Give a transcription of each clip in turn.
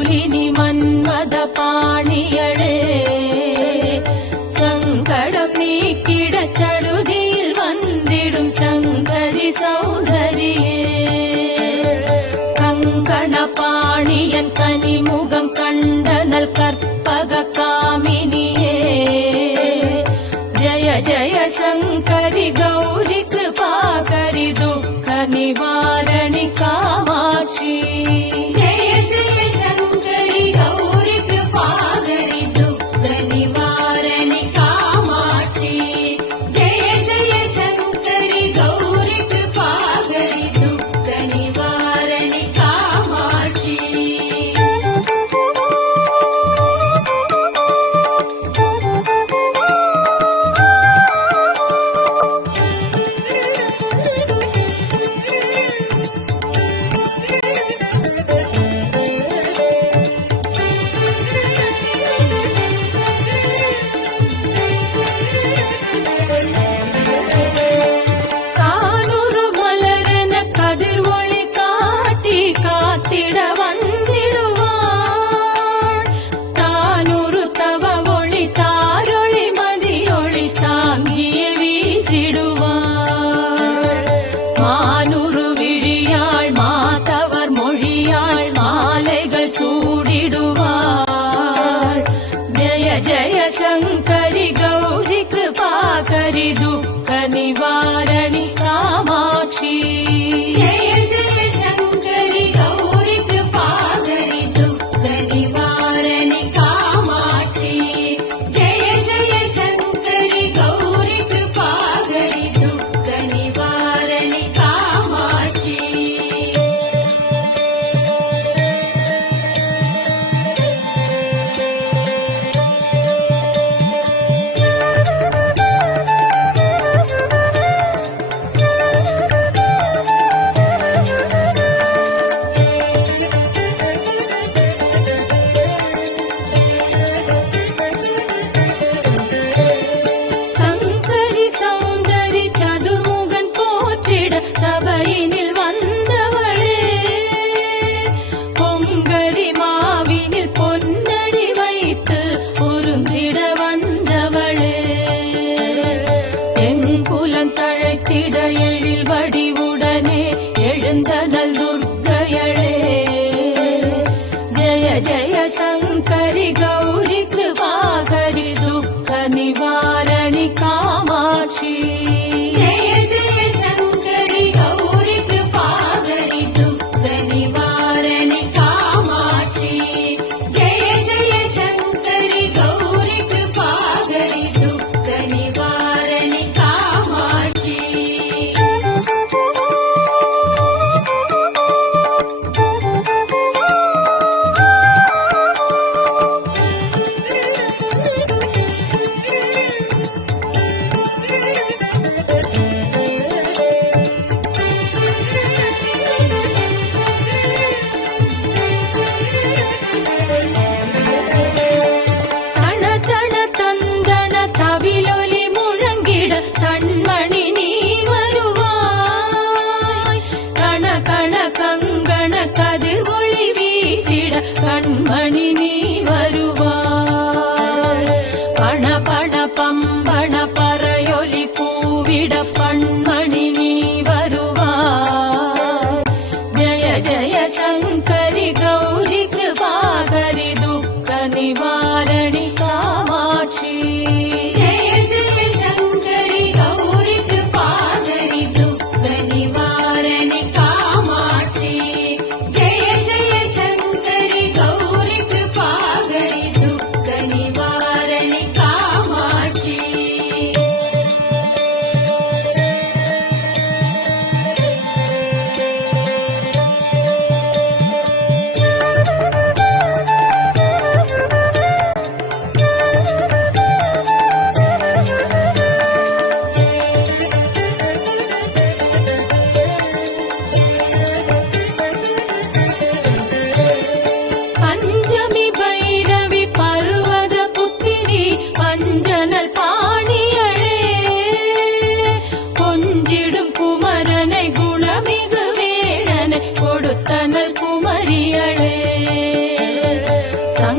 ശൂലിനി മന്മഥ പാണിയളേ സങ്കടം നീക്കിടച്ചടുതിയിൽ വന്നിടും ശങ്കരി സൗന്ദരിയേ കങ്കണ പാണിയൻ കനിമുഖം കണ്ടനൽ കற்பക കാമിനിയേ ജയ ജയ ശങ്കരി ഗൗരി കൃപാകരി ദുഃഖ നിവാരണി കാമാക്ഷി जय जय शंकरि गौरी कृपाकरि दुःख निवारणि कामाक्षि जय जय शंकरि गौरी कृपाकरि दुःख निवारणि कामाक्षि താനൊരു മലരന കതിർവൊളി കാട്ടി കാത്തിട വന്നിടുവാൻ താനൊരു തവ ഒളി താരൊളി മതിയൊളി താങ്ങിയെ വീശിടുവാൻ മാനൂറു വിഴിയാൾ മാതവർ മൊഴിയാൾ മാലകൾ സൂടിടുവാൻ ജയ ജയ ശങ്കരി ഗൗരി കൃപാകരി ദുഃഖ നിവാരണി കാമാക്ഷി जय जय शंकरि गौरी कृपाकरि दुःख निवारणि कामाक्षि जय जय शंकरि गौरी कृपाकरि दुःख निवारणि कामाक्षि சங்கரி சௌந்தரி சதுர்முகன் போற்றிட சபையினில் வந்தவளே பொங்கரி மாவினில் பொன்னடி வைத்து பொருந்திட வந்தவளே எங்குலம் தழைத்திட எழில் வடிவுடனே எழுந்தனல் துர்க்கையளே ஜய ஜய சங்கரி கௌரி கிருபாகரி துக்க நிவாரணி காமாட்சி जय जय शंकरि गौरी कृपाकरि दुःख निवारणि कामाक्षि जय जय शंकरि गौरी कृपाकरि दुःख निवारणि कामाक्षि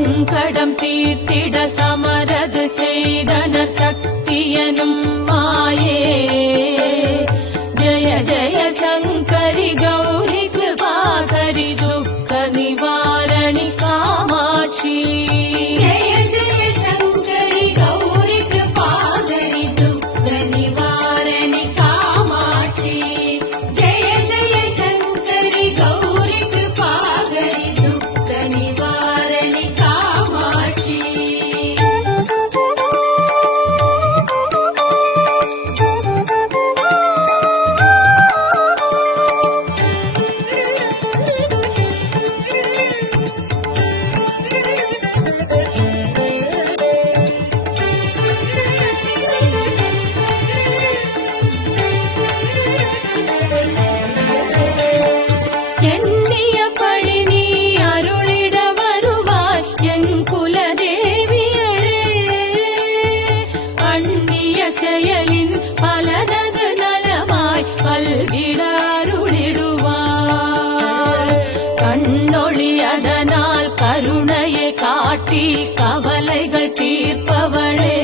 சங்கடம் தீர்த்திட சமரது செய்தனர் சக்தியனும் மாயே. ஜய ஜய சங்கரி கௌரி கிருபாகரி துக்க நிவாரணி காமாட்சி. जय जय शङ्करि गौरि कृपाकरि दुःख निवारणि कामाक्षि. जय जय शङ्करि गौरि कृपाकरि दुःख निवारणि कामाक्षि. எண்ணிய பழி நீ அருளிட வருவாய் என் குலதேவியளே. அந்நிய செயலின் பலனது நலமாய் பல்கிட அருளிடுவாய். கண்ணொளி அதனால் கருணையை காட்டி கவலைகள் தீர்ப்பவளே.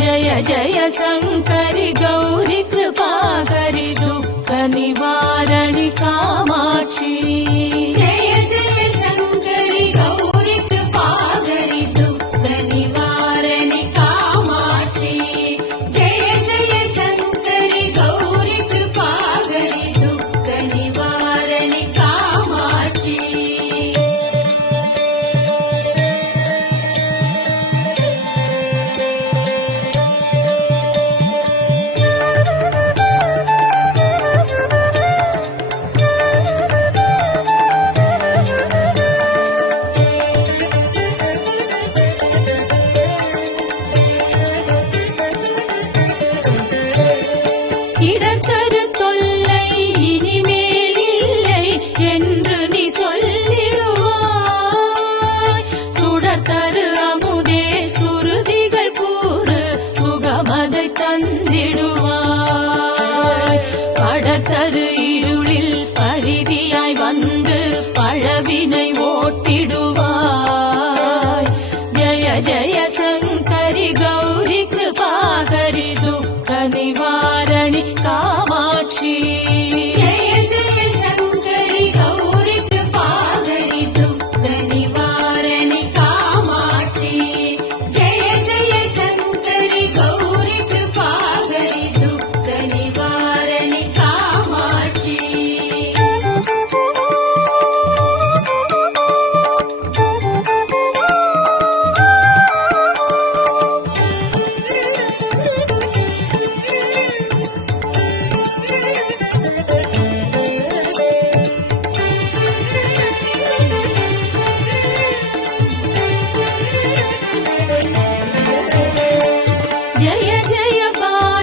ஜய ஜய சங்கரி கௌரி கிருபாகரி துக்க நிவாரணி காமாட்சி. जय जय शङ्करि गौरि कृपाकरि दुःख निवारणि कामाक्षि. जय जय शङ्करि गौरि कृपाकरि दुःख निवारणि कामाक्षि. இடர்தரு தொல்லை இனிமேல் இல்லை என்று நீ சொல்லிடுவாய். சுடர்தரு அமுதே சுருதிகள் கூறு சுகமதை தந்திடுவாய். படர்தரு இருளில் பரிதியாய் வந்து பழவினை ஓட்டிடுவாய்.